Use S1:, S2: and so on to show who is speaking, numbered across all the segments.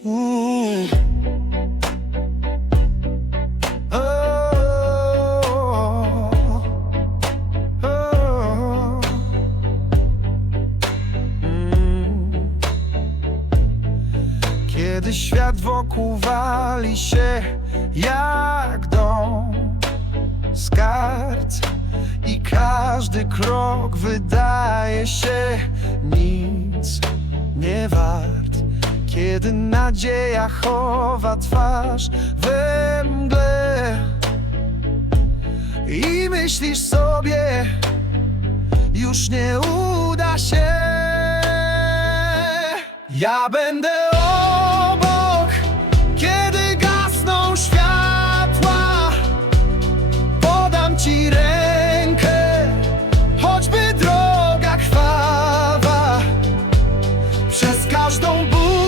S1: Kiedy świat wokół wali się jak dom z kart i każdy krok wydaje się nic nie wart. Kiedy nadzieja chowa twarz we mgle i myślisz sobie, już nie uda się. Ja będę obok, kiedy gasną światła. Podam ci rękę, choćby droga krwawa. Przez każdą burzę,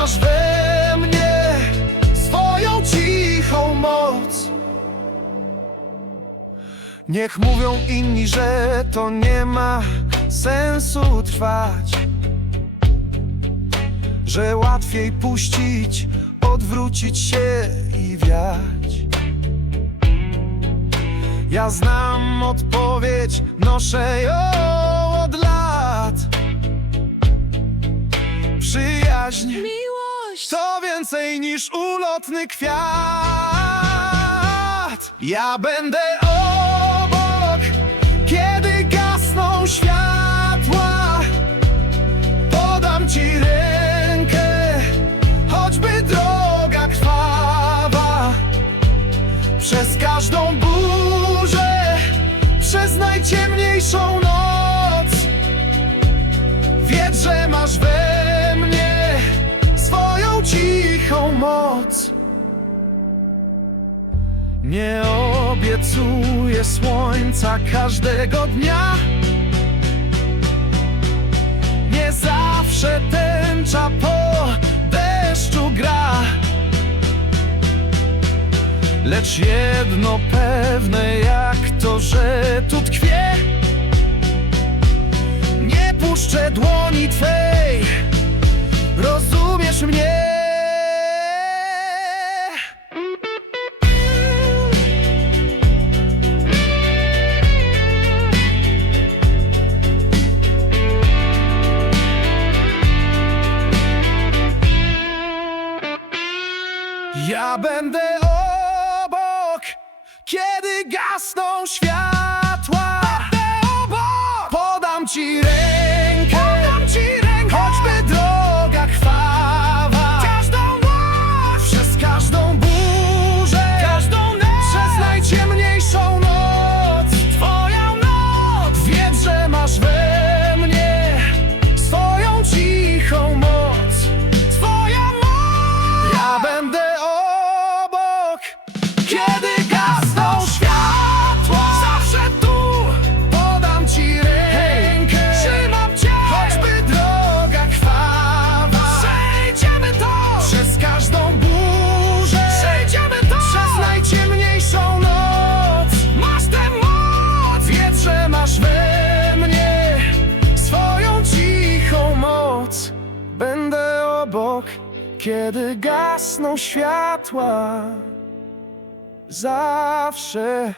S1: masz we mnie swoją cichą moc. Niech mówią inni, że to nie ma sensu trwać. Że łatwiej puścić, odwrócić się i wiać. Ja znam odpowiedź, noszę ją od lat. Przyjaźń to więcej niż ulotny kwiat. Ja będę obok, kiedy gasną światła. Podam ci rękę, choćby droga krwawa. Przez każdą burzę, przez najciemniejszą noc. Moc. Nie obiecuję słońca każdego dnia. Nie zawsze tęcza po deszczu gra. Lecz jedno pewne jak to, że tu tkwię. Nie puszczę dłoni Ja będę obok, kiedy gasną światła. obok, podam ci rękę, kiedy gasną światła. Zawsze